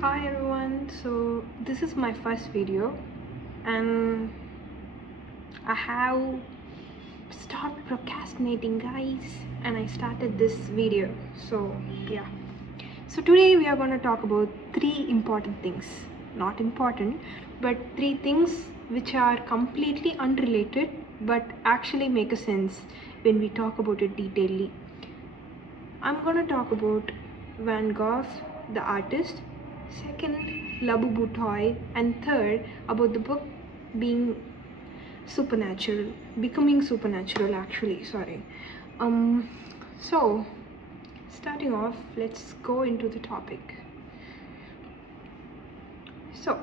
Hi everyone, so this is my first video and I have stopped procrastinating guys and I started this video. So yeah, so today we are going to talk about three important things. Not important, but three things which are completely unrelated but actually make a sense when we talk about it detailedly. I'm gonna talk about Van Gogh, the artist, second, Labubu toy, and third, about the book being supernatural, becoming supernatural actually, sorry. Um, so, starting off, let's go into the topic. So,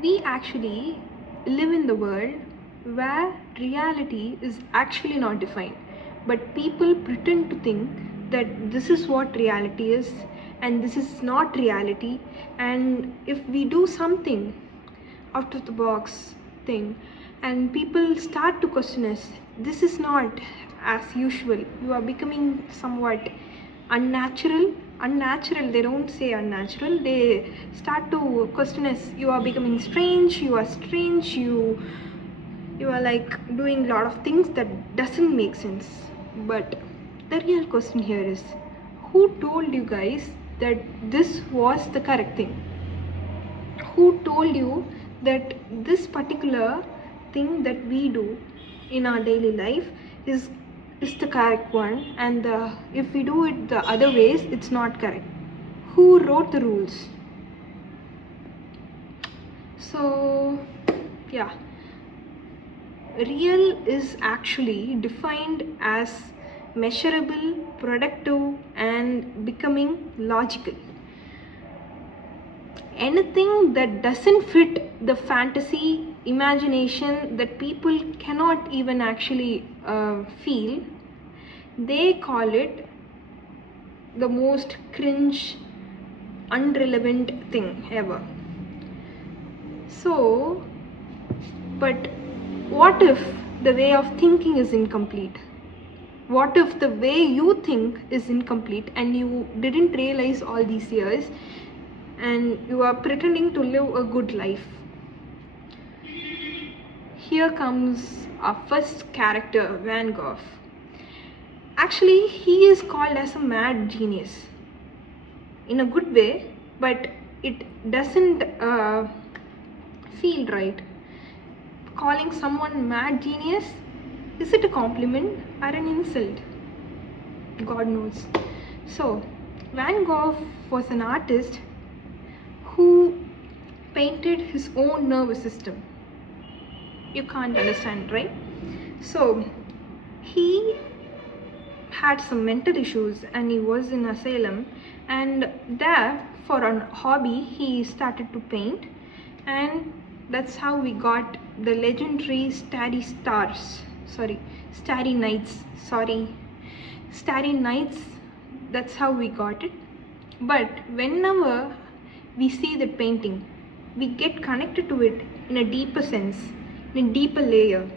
we actually live in the world where reality is actually not defined, but people pretend to think that this is what reality is and this is not reality. And if we do something out of the box thing and people start to question us, this is not as usual, you are becoming somewhat unnatural, they don't say unnatural, they start to question us, you are becoming strange, you are strange, you are like doing a lot of things that doesn't make sense. But the real question here is, who told you guys that this was the correct thing? Who told you that this particular thing that we do in our daily life is the correct one, and if we do it the other ways it's not correct? Who wrote the rules? So yeah, real is actually defined as measurable, productive, and becoming logical. Anything that doesn't fit the fantasy imagination that people cannot even actually feel, they call it the most cringe, unrelevant thing ever. So, but what if the way of thinking is incomplete? What if the way you think is incomplete and you didn't realize all these years and you are pretending to live a good life? Here comes our first character, Van Gogh. Actually, he is called as a mad genius in a good way, but it doesn't feel right. Calling someone mad genius, is it a compliment or an insult? God knows. So, Van Gogh was an artist who painted his own nervous system. You can't understand, right? So, he had some mental issues and he was in asylum, and there for a hobby he started to paint, and that's how we got the legendary starry nights, starry nights. That's how we got it. But whenever we see the painting, we get connected to it in a deeper sense, in a deeper layer,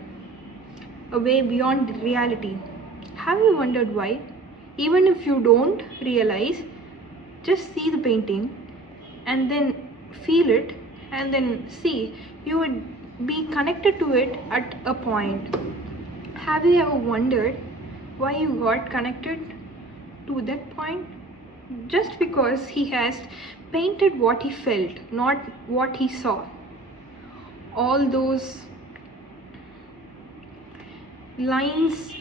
a way beyond reality. Have you wondered why? Even if you don't realize, just see the painting and then feel it and then see, you would be connected to it at a point. Have you ever wondered why you got connected to that point? Just because he has painted what he felt, not what he saw. All those lines,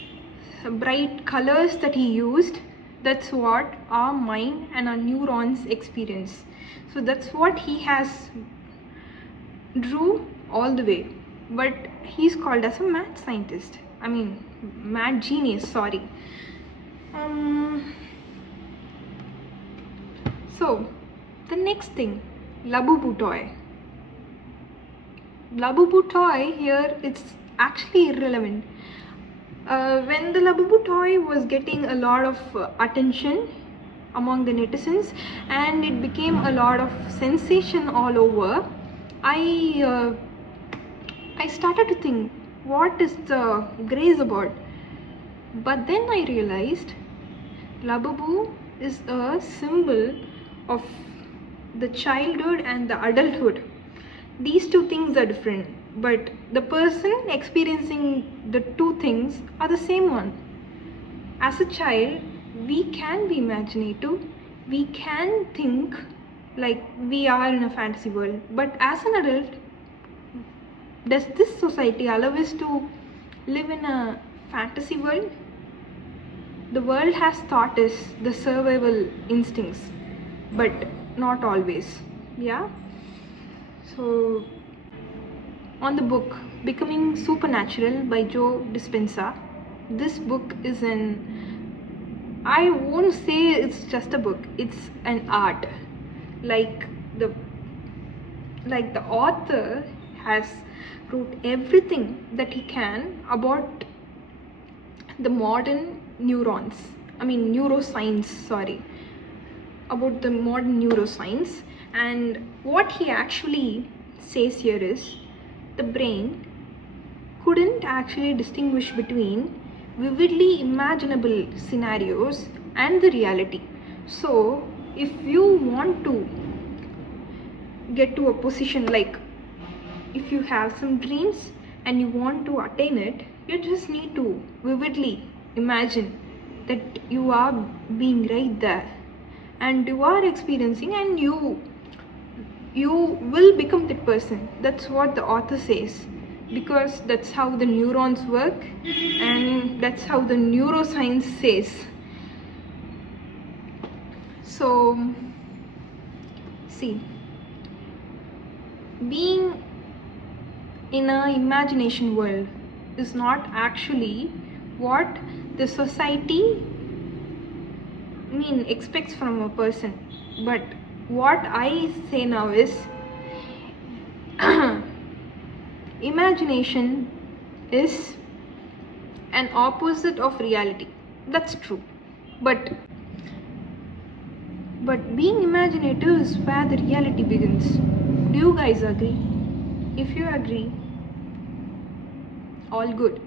bright colors that he used, that's what our mind and our neurons experience. So that's what he has drew all the way. But he's called as a mad scientist, mad genius, sorry. So the next thing, Labubu toy. Labubu toy here, it's actually irrelevant. When the Labubu toy was getting a lot of attention among the netizens and it became a lot of sensation all over, I started to think, what is the craze about? But then I realized Labubu is a symbol of the childhood and the adulthood, these two things are different, but the person experiencing the two things are the same one. As a child, we can be imaginative, we can think like we are in a fantasy world, but as an adult, does this society allow us to live in a fantasy world? The world has taught us the survival instincts, but not always. Yeah? So, on the book Becoming Supernatural by Joe Dispenza, this book is I won't say it's just a book, it's an art. Like the like the author has wrote everything that he can about the modern neuroscience, about the modern neuroscience. And what he actually says here is the brain couldn't actually distinguish between vividly imaginable scenarios and the reality. So if you want to get to a position, like if you have some dreams and you want to attain it, you just need to vividly imagine that you are being right there and you are experiencing, and you will become that person. That's what the author says, because that's how the neurons work and that's how the neuroscience says. So see, being in a imagination world is not actually what the society expects from a person, but what I say now is imagination is an opposite of reality. That's true, but being imaginative is where the reality begins. Do you guys agree? If you agree, all good.